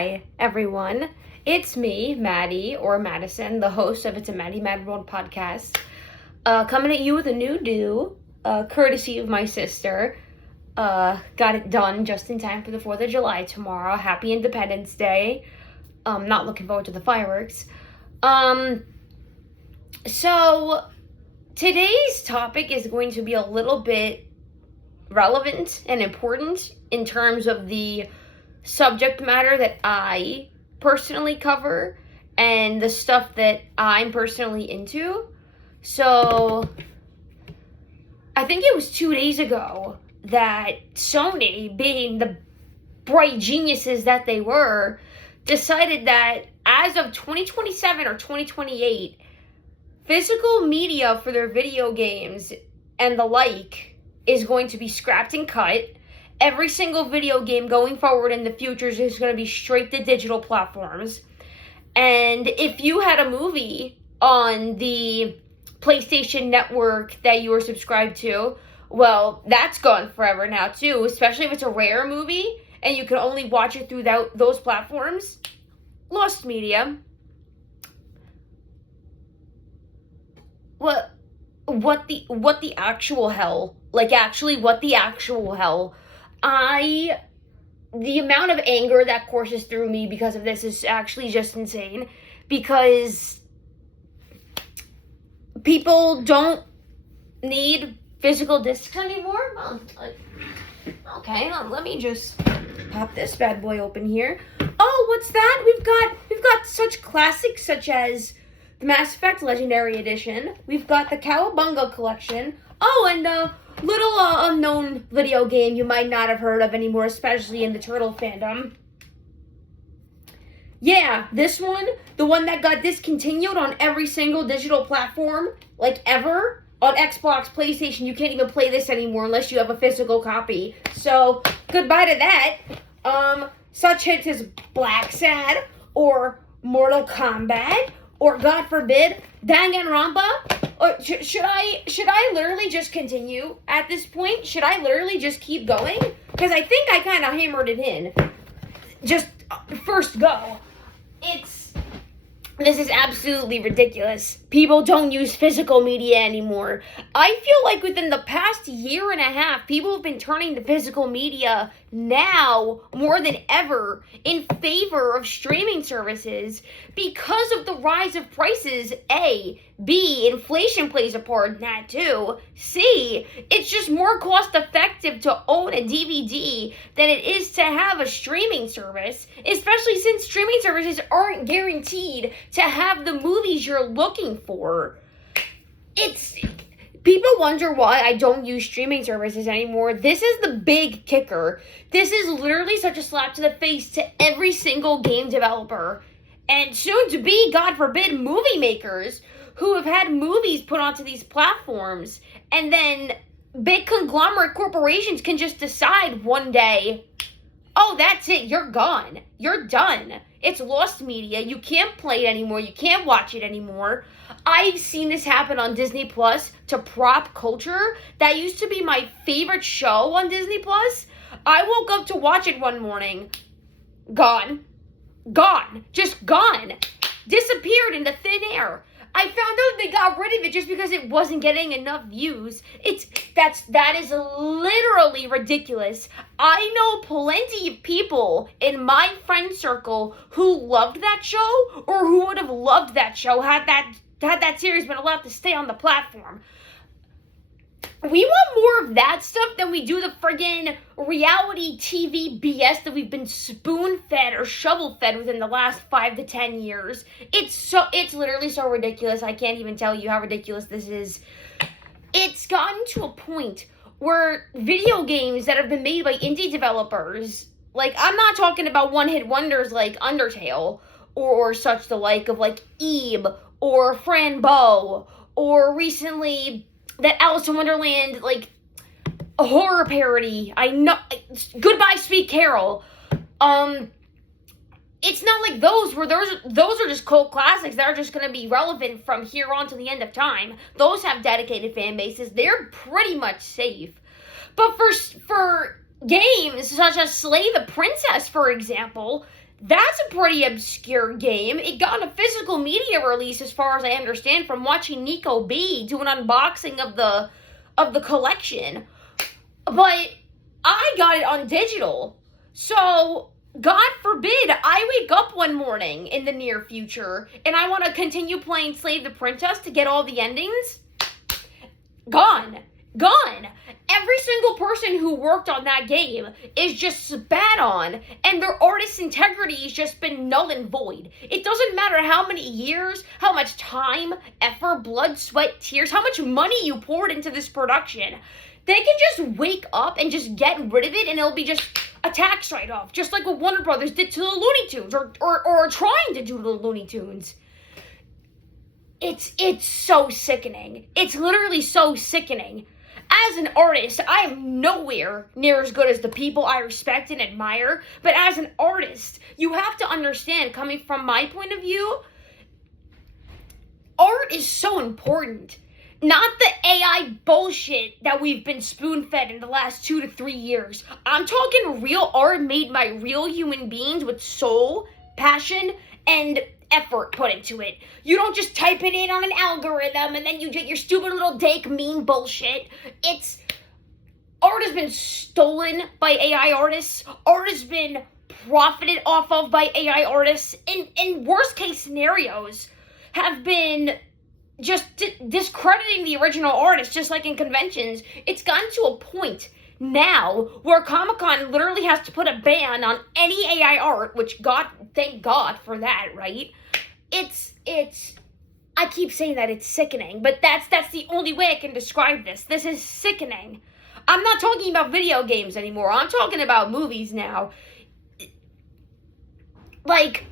Hi, everyone. It's me, Maddie, or Madison, the host of It's a Maddie Mad World podcast, coming at you with a new do, courtesy of my sister. Got it done just in time for the 4th of July tomorrow. Happy Independence Day. Not looking forward to the fireworks. So today's topic is going to be a little bit relevant and important in terms of the subject matter that I personally cover and the stuff that I'm personally into. So I think it was 2 days ago that Sony, being the bright geniuses that they were, decided that as of 2027 or 2028, physical media for their video games and the like is going to be scrapped and cut. Every single video game going forward in the future is just going to be straight to digital platforms. And if you had a movie on the PlayStation Network that you were subscribed to, well, that's gone forever now too, especially if it's a rare movie and you can only watch it through those platforms. Lost media. What the actual hell? Like, actually, what the actual hell? The amount of anger that courses through me because of this is actually just insane. Because people don't need physical discs anymore. Okay, let me just pop this bad boy open here. Oh, what's that? We've got such classics such as the Mass Effect Legendary Edition. We've got the Cowabunga Collection. Oh, and a little unknown video game you might not have heard of anymore, especially in the Turtle fandom. Yeah, this one, the one that got discontinued on every single digital platform, like ever. On Xbox, PlayStation, you can't even play this anymore unless you have a physical copy. So, goodbye to that. Such hits as Black Sad, or Mortal Kombat, or God forbid, Danganronpa. Or should I literally just continue at this point? Should I literally just keep going? Because I think I kind of hammered it in. Just first go. This is absolutely ridiculous. People don't use physical media anymore. I feel like within the past year and a half, people have been turning to physical media now more than ever in favor of streaming services because of the rise of prices. A. B. Inflation plays a part in that too. C. It's just more cost effective to own a DVD than it is to have a streaming service, especially since streaming services aren't guaranteed to have the movies you're looking for. People wonder why I don't use streaming services anymore. This is the big kicker. This is literally such a slap to the face to every single game developer and soon to be, God forbid, movie makers who have had movies put onto these platforms, and then big conglomerate corporations can just decide one day, oh, that's it, you're gone. You're done. It's lost media. You can't play it anymore. You can't watch it anymore. I've seen this happen on Disney Plus to Prop Culture. That used to be my favorite show on Disney Plus. I woke up to watch it one morning. Gone. Gone. Just gone. Disappeared into thin air. I found out they got rid of it just because it wasn't getting enough views. That is literally ridiculous. I know plenty of people in my friend circle who loved that show or who would have loved that show had that series been allowed to stay on the platform. We want more of that stuff than we do the friggin' reality TV BS that we've been spoon-fed or shovel-fed within the last 5 to 10 years. It's literally so ridiculous. I can't even tell you how ridiculous this is. It's gotten to a point where video games that have been made by indie developers, like, I'm not talking about one-hit wonders like Undertale or such the like of like Eve or Fran Bow, or recently that Alice in Wonderland, like, a horror parody. I know. Goodbye, Sweet Carol. It's not like those where those are just cult classics that are just going to be relevant from here on to the end of time. Those have dedicated fan bases. They're pretty much safe. But for games such as Slay the Princess, for example, That's a pretty obscure game. It got a physical media release, as far as I understand, from watching Nico B do an unboxing of the collection. But I got it on digital. So, God forbid, I wake up one morning in the near future and I want to continue playing Slave the Princess to get all the endings. Gone. Every single person who worked on that game is just spat on, and their artist's integrity has just been null and void. It doesn't matter how many years, how much time, effort, blood, sweat, tears, how much money you poured into this production. They can just wake up and just get rid of it, and it'll be just a tax write-off, just like what Warner Brothers did to the Looney Tunes, or trying to do to the Looney Tunes. It's so sickening. It's literally so sickening. As an artist, I am nowhere near as good as the people I respect and admire, but as an artist, you have to understand, coming from my point of view, art is so important. Not the AI bullshit that we've been spoon-fed in the last 2 to 3 years. I'm talking real art made by real human beings with soul, passion, and effort put into it. You don't just type it in on an algorithm and then you get your stupid little dank meme bullshit. Art has been stolen by AI artists. Art has been profited off of by AI artists. In worst case scenarios, have been just discrediting the original artist, just like in conventions. It's gotten to a point now where Comic-Con literally has to put a ban on any AI art, which thank God for that, right? I keep saying that it's sickening, but that's the only way I can describe this. This is sickening. I'm not talking about video games anymore. I'm talking about movies now. Like,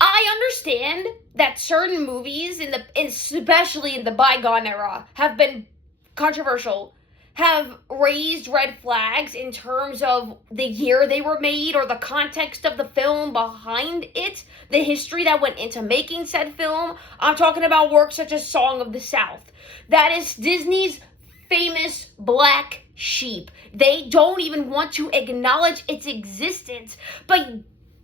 I understand that certain movies, especially in the bygone era, have been controversial, have raised red flags in terms of the year they were made or the context of the film behind it, the history that went into making said film. I'm talking about works such as Song of the South. That is Disney's famous black sheep. They don't even want to acknowledge its existence. But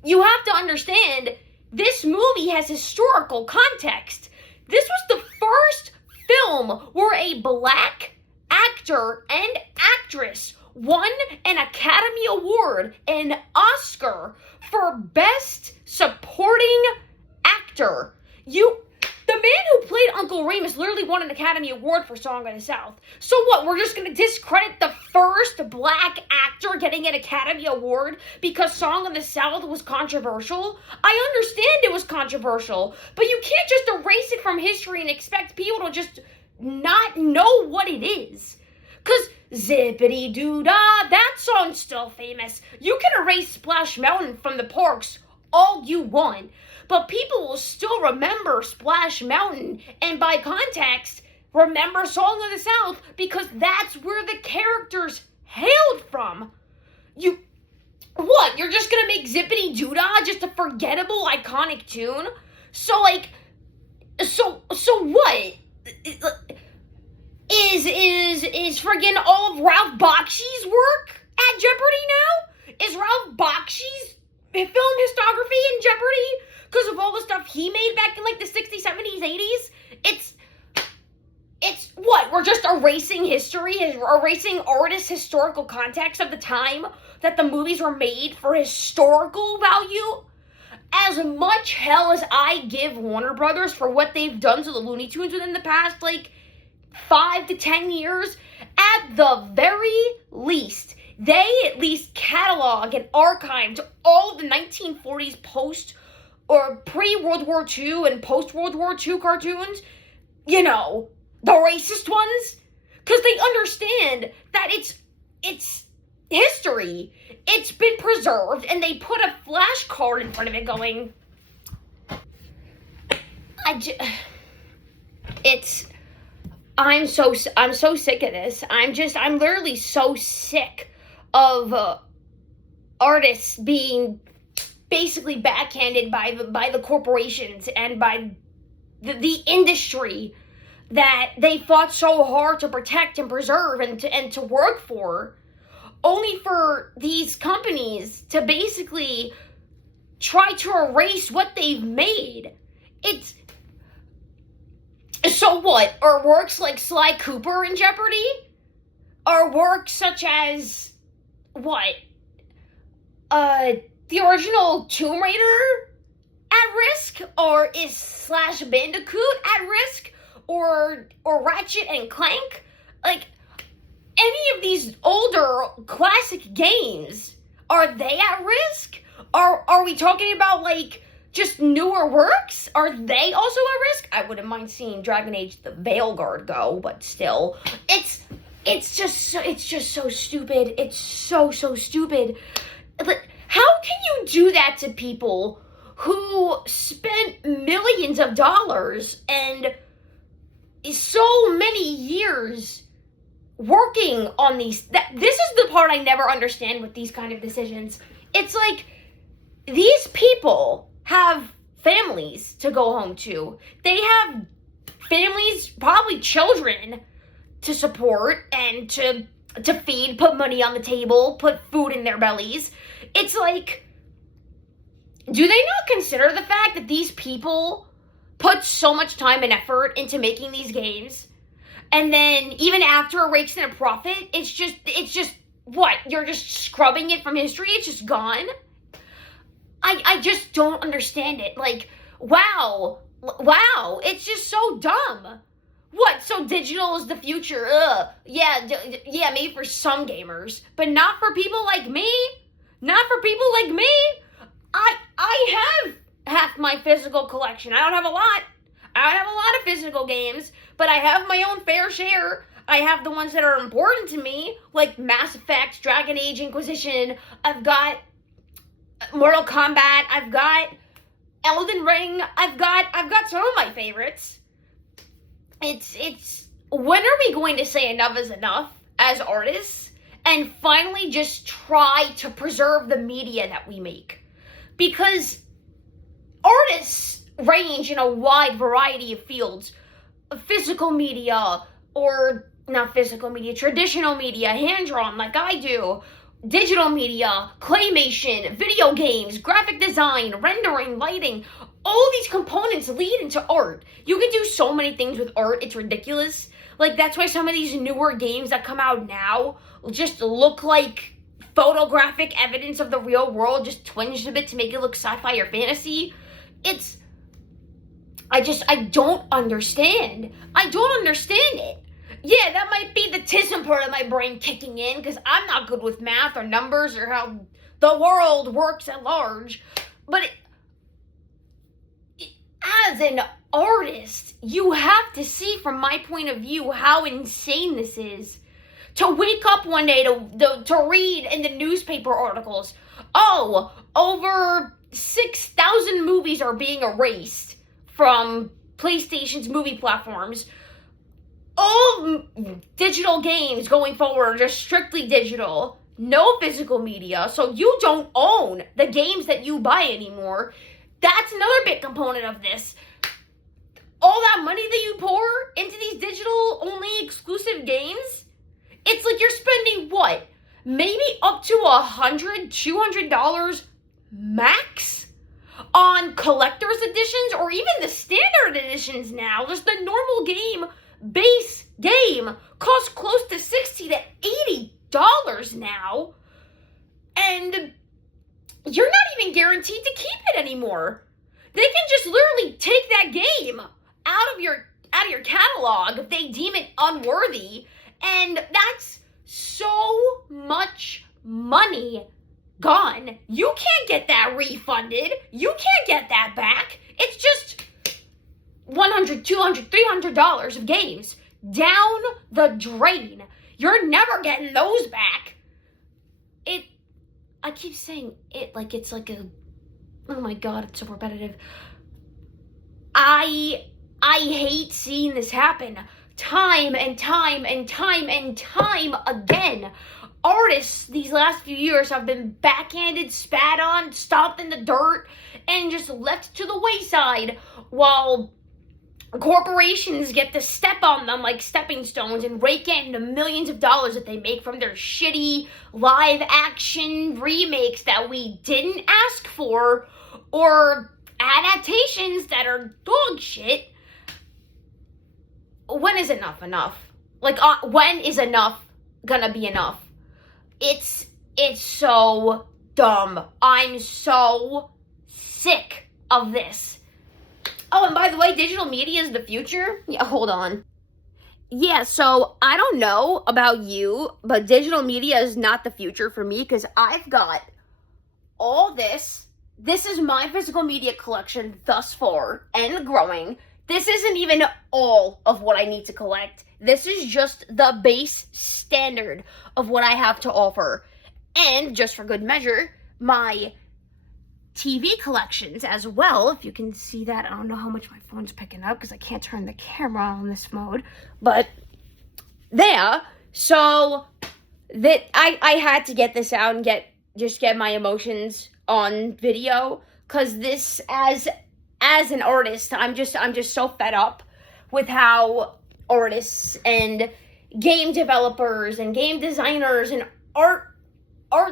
you have to understand, this movie has historical context. This was the first film where a black actor and actress won an Academy Award, an Oscar, for Best Supporting Actor. The man who played Uncle Remus literally won an Academy Award for Song of the South. So what, we're just going to discredit the first black actor getting an Academy Award because Song of the South was controversial? I understand it was controversial, but you can't just erase it from history and expect people to just not know what it is. Because Zippity-Doo-Dah, that song's still famous. You can erase Splash Mountain from the parks all you want, but people will still remember Splash Mountain, and by context, remember Song of the South, because that's where the characters hailed from. What, you're just gonna make Zippity-Doo-Dah just a forgettable, iconic tune? So what? Is friggin' all of Ralph Bakshi's work at jeopardy now? Is Ralph Bakshi's film histography in jeopardy because of all the stuff he made back in like the 60s, 70s, 80s? It's what? We're just erasing history, erasing artists' historical context of the time that the movies were made for historical value? As much hell as I give Warner Brothers for what they've done to the Looney Tunes within the past, 5 to 10 years, at the very least, they at least catalog and archived all of the 1940s post or pre-World War II and post-World War II cartoons, the racist ones, because they understand that it's history. It's been preserved, and they put a flashcard in front of it going, I'm so sick of this. I'm literally so sick of artists being basically backhanded by the corporations and by the industry that they fought so hard to protect and preserve and to work for, only for these companies to basically try to erase what they've made. It's so what? Are works like Sly Cooper in jeopardy? Are works such as what? The original Tomb Raider at risk? Or is Slash Bandicoot at risk? Or Ratchet and Clank? Like, any of these older classic games, are they at risk? Are we talking about, like, just newer works? Are they also at risk? I wouldn't mind seeing Dragon Age the Veilguard go, but still. It's just so stupid. It's so stupid. How can you do that to people who spent millions of dollars and so many years working on these? This is the part I never understand with these kind of decisions. It's like, these people have families to go home to. They have families, probably children, to support and to feed, put money on the table, put food in their bellies. It's like, do they not consider the fact that these people put so much time and effort into making these games, and then even after it rakes in a profit, it's just what? You're just scrubbing it from history? It's just gone? I just don't understand it. Like, wow, it's just so dumb. What, so digital is the future? Yeah, maybe for some gamers, but not for people like me. Not for people like me. I have half my physical collection. I don't have a lot. I don't have a lot of physical games, but I have my own fair share. I have the ones that are important to me, like Mass Effect, Dragon Age Inquisition. I've got Mortal Kombat. I've got Elden Ring. I've got some of my favorites. It's when are we going to say enough is enough as artists and finally just try to preserve the media that we make? Because artists range in a wide variety of fields. Physical media, or not physical media, traditional media, hand-drawn like I do, digital media, claymation, video games, graphic design, rendering, lighting. All these components lead into art. You can do so many things with art, it's ridiculous. Like, that's why some of these newer games that come out now just look like photographic evidence of the real world, just twinged a bit to make it look sci-fi or fantasy. I don't understand. I don't understand it. Yeah, that might be the tism part of my brain kicking in, because I'm not good with math or numbers or how the world works at large. But as an artist, you have to see from my point of view how insane this is. To wake up one day to read in the newspaper articles, oh, over 6,000 movies are being erased from PlayStation's movie platforms. All digital games going forward are just strictly digital. No physical media, so you don't own the games that you buy anymore. That's another big component of this. All that money that you pour into these digital-only exclusive games, it's like you're spending, what, maybe up to $100, $200 max on collector's editions, or even the standard editions now. Just the normal game, base game, costs close to $60 to $80 now. And you're not even guaranteed to keep it anymore. They can just literally take that game out of your catalog if they deem it unworthy, and that's so much money gone. You can't get that refunded. You can't get that back. It's just $100, $200, $300 of games down the drain. You're never getting those back. I keep saying it like it's like a, oh my god, it's so repetitive. I hate seeing this happen time and time and time and time again. Artists these last few years have been backhanded, spat on, stomped in the dirt, and just left to the wayside, while corporations get to step on them like stepping stones and rake in the millions of dollars that they make from their shitty live action remakes that we didn't ask for, or adaptations that are dog shit, when is enough enough? Like, when is enough gonna be enough? It's so dumb. I'm so sick of this. Oh, and by the way, digital media is the future? Yeah, hold on. Yeah, so I don't know about you, but digital media is not the future for me because I've got all this. This is my physical media collection thus far and growing. This isn't even all of what I need to collect. This is just the base standard of what I have to offer. And just for good measure, my TV collections as well. If you can see that, I don't know how much my phone's picking up because I can't turn the camera on this mode, but there. So that I had to get this out and get my emotions on video, because this, as an artist, I'm just so fed up with how artists and game developers and game designers and art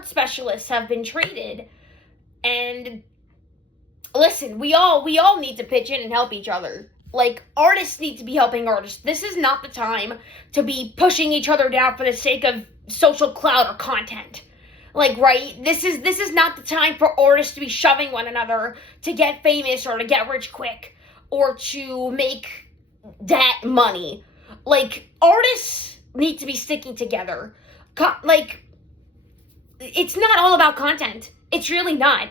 specialists have been treated. And listen, we all need to pitch in and help each other. Like, artists need to be helping artists. This is not the time to be pushing each other down for the sake of social clout or content. Like, right? This is not the time for artists to be shoving one another to get famous or to get rich quick or to make that money. Like, artists need to be sticking together. Like, it's not all about content. It's really not.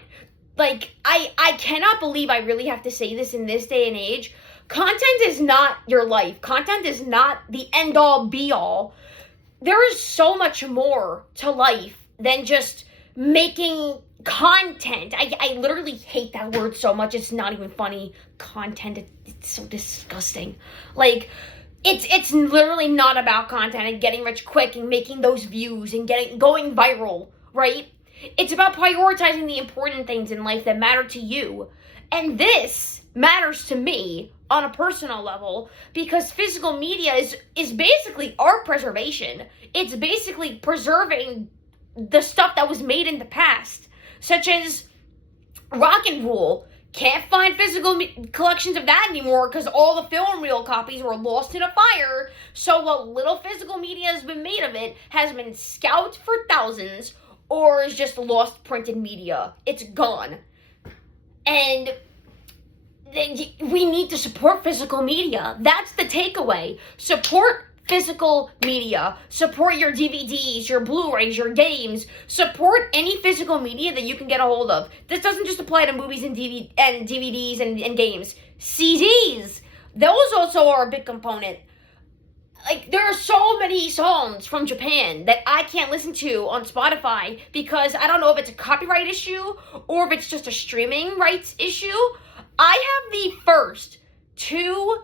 Like, I cannot believe I really have to say this in this day and age. Content is not your life. Content is not the end-all, be-all. There is so much more to life than just making content. I literally hate that word so much. It's not even funny. Content, it's so disgusting. Like, it's literally not about content and getting rich quick and making those views and going viral, right? It's about prioritizing the important things in life that matter to you. And this matters to me on a personal level because physical media is basically art preservation. It's basically preserving the stuff that was made in the past, such as rock and roll. Can't find physical collections of that anymore because all the film reel copies were lost in a fire. So what little physical media has been made of it has been scalped for thousands or is just lost printed media. It's gone. And we need to support physical media. That's the takeaway. Support physical media. Support your DVDs, your Blu-rays, your games. Support any physical media that you can get a hold of. This doesn't just apply to movies and DVDs and games. CDs. Those also are a big component. Like, there are so many songs from Japan that I can't listen to on Spotify because I don't know if it's a copyright issue or if it's just a streaming rights issue. I have the first 2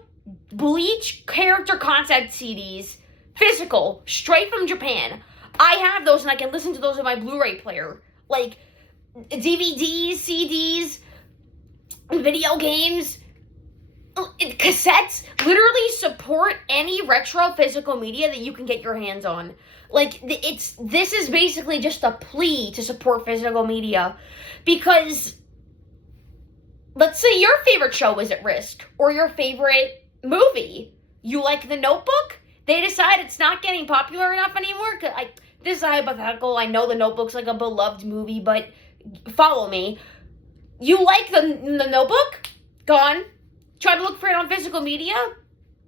Bleach character concept CDs, physical, straight from Japan. I have those and I can listen to those on my Blu-ray player. Like, DVDs, CDs, video games, cassettes. Literally support any retro physical media that you can get your hands on. Like, this is basically just a plea to support physical media. Because let's say your favorite show is at risk, or your favorite movie. You like The Notebook? They decide it's not getting popular enough anymore? This is a hypothetical. I know The Notebook's like a beloved movie, but follow me. You like the Notebook? Gone. Try to look for it on physical media?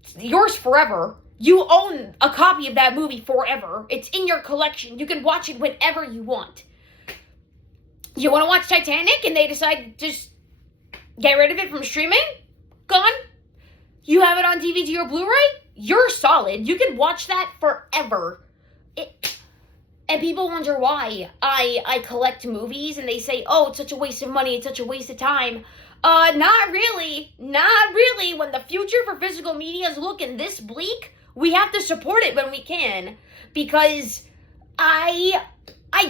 It's yours forever. You own a copy of that movie forever. It's in your collection. You can watch it whenever you want. You want to watch Titanic and they decide to just get rid of it from streaming? Gone. You have it on DVD or Blu-ray? You're solid. You can watch that forever. And people wonder why I collect movies and they say, oh, it's such a waste of money, it's such a waste of time. Not really. Not really. When the future for physical media is looking this bleak, we have to support it when we can. Because I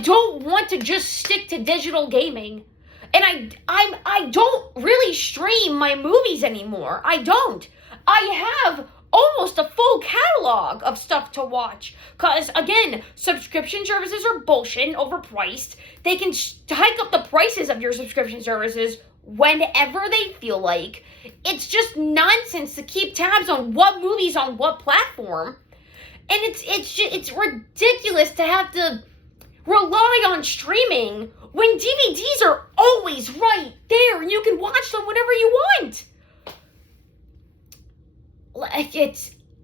don't want to just stick to digital gaming. And I don't really stream my movies anymore. I don't. I have almost a full catalog of stuff to watch. Because, again, subscription services are bullshit and overpriced. They can hike up the prices of your subscription services whenever they feel like. It's just nonsense to keep tabs on what movie's on what platform. And it's ridiculous to have to rely on streaming when DVDs are always right there and you can watch them whenever you want.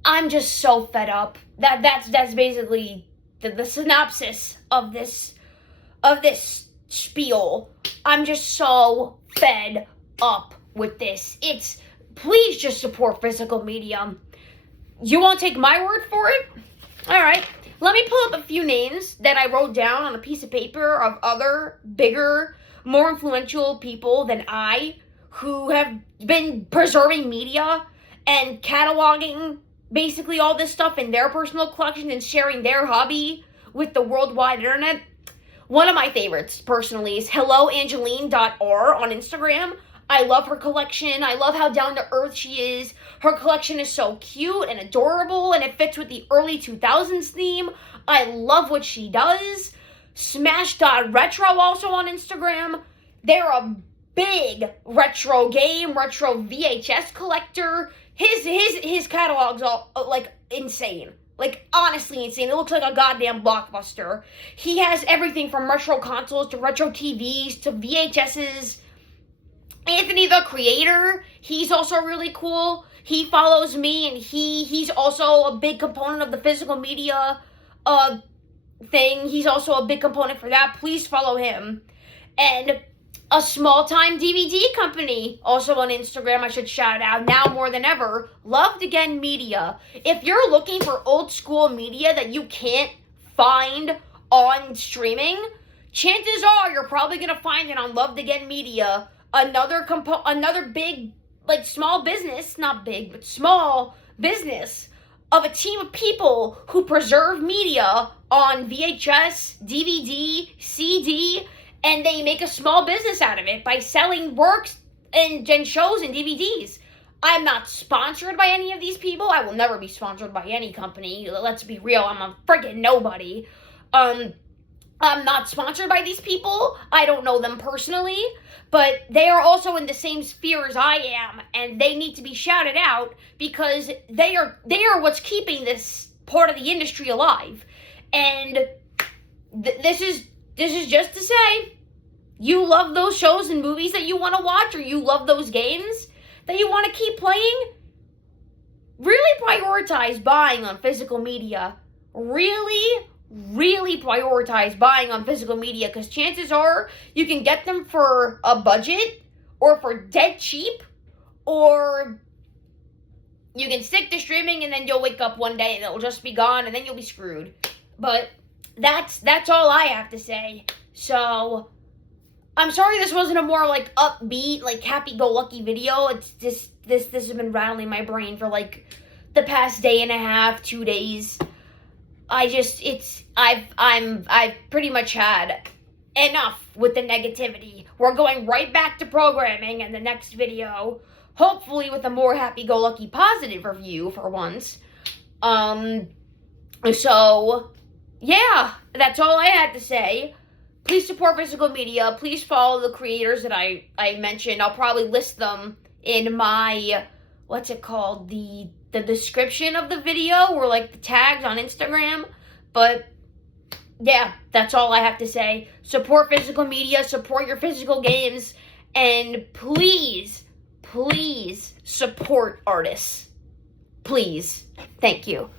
I'm just so fed up. That's basically the synopsis of this spiel. I'm just so fed up with this. Please just support physical media. You won't take my word for it? Alright, let me pull up a few names that I wrote down on a piece of paper of other, bigger, more influential people than I, who have been preserving media and cataloging basically all this stuff in their personal collection and sharing their hobby with the worldwide internet. One of my favorites, personally, is helloangeline.r on Instagram. I love her collection. I love how down-to-earth she is. Her collection is so cute and adorable, and it fits with the early 2000s theme. I love what she does. Smash.retro also on Instagram. They're a big retro VHS collector. His catalog's all, insane. Honestly insane. It looks like a goddamn blockbuster. He has everything from retro consoles to retro TVs to VHSs. Anthony the Creator, he's also really cool. He follows me, and he's also a big component of the physical media thing. He's also a big component for that. Please follow him. And a small-time DVD company, also on Instagram, I should shout out, now more than ever, Loved Again Media. If you're looking for old-school media that you can't find on streaming, chances are you're probably going to find it on Loved Again Media. Another big, small business, not big, but small business of a team of people who preserve media on VHS, DVD, CD, and they make a small business out of it by selling works and shows and DVDs. I'm not sponsored by any of these people. I will never be sponsored by any company. Let's be real. I'm a friggin' nobody. I'm not sponsored by these people. I don't know them personally. But they are also in the same sphere as I am, and they need to be shouted out because they are what's keeping this part of the industry alive. And this is just to say, you love those shows and movies that you want to watch, or you love those games that you want to keep playing, really prioritize buying on physical media. Really prioritize buying on physical media, because chances are you can get them for a budget or for dead cheap, or you can stick to streaming and then you'll wake up one day and it'll just be gone and then you'll be screwed. But that's all I have to say. So I'm sorry this wasn't a more upbeat, happy-go-lucky video. It's this has been rattling my brain for the past day and a half, 2 days. I've pretty much had enough with the negativity. We're going right back to programming in the next video, hopefully with a more happy-go-lucky positive review for once. So, yeah, that's all I had to say. Please support physical media. Please follow the creators that I mentioned. I'll probably list them in my, the description of the video, or the tags on Instagram. But yeah, that's all I have to say. Support physical media, support your physical games, and please support artists. Please. Thank you.